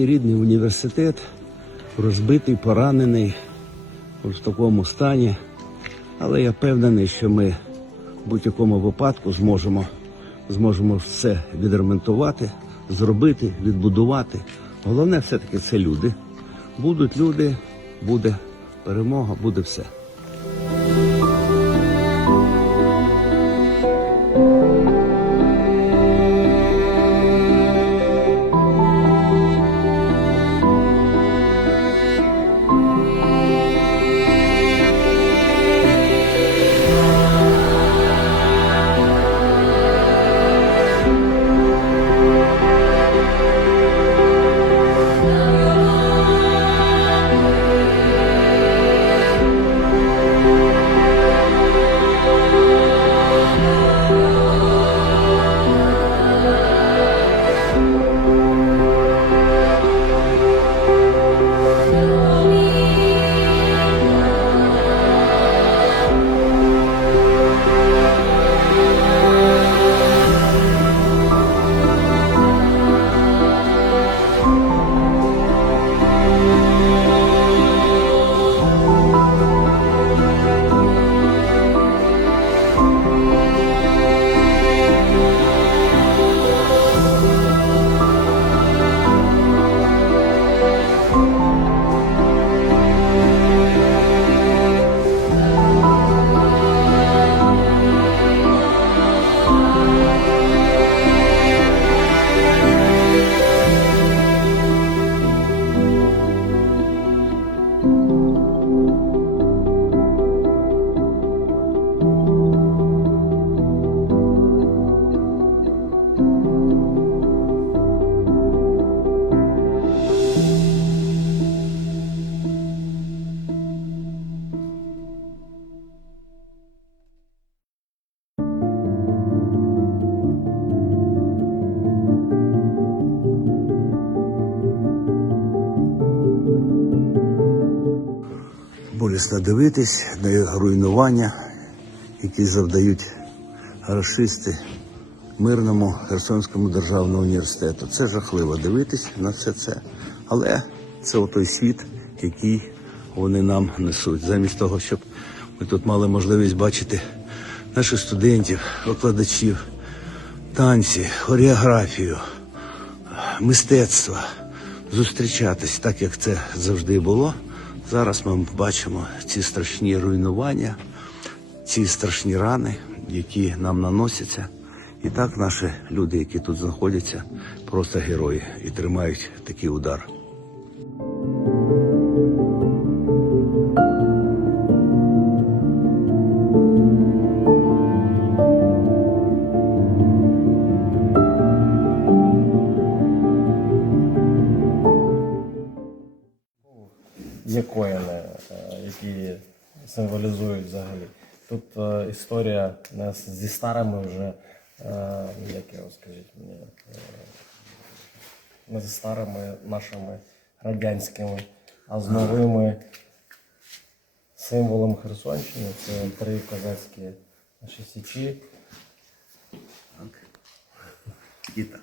такий рідний університет, розбитий, поранений, в такому стані. Але я впевнений, що ми в будь-якому випадку зможемо, зможемо все відремонтувати, зробити, відбудувати. Головне все-таки це люди. Будуть люди, буде перемога, буде все. Болісно дивитись на руйнування, які завдають рашисти мирному Херсонському державному університету. Це жахливо дивитись на все це. Але це той світ, який вони нам несуть. Замість того, щоб ми тут мали можливість бачити наших студентів, викладачів, танці, хореографію, мистецтва, зустрічатись так, як це завжди було. Зараз ми бачимо ці страшні руйнування, ці страшні рани, які нам наносяться. І так наші люди, які тут знаходяться, просто герої і тримають такий удар. Коїни, е, які символізують взагалі. Тут е, історія з- зі старими вже, е, як його скажіть мені, не зі старими нашими радянськими, а з новими символом Херсонщини. Це три козацькі наші січі. І так.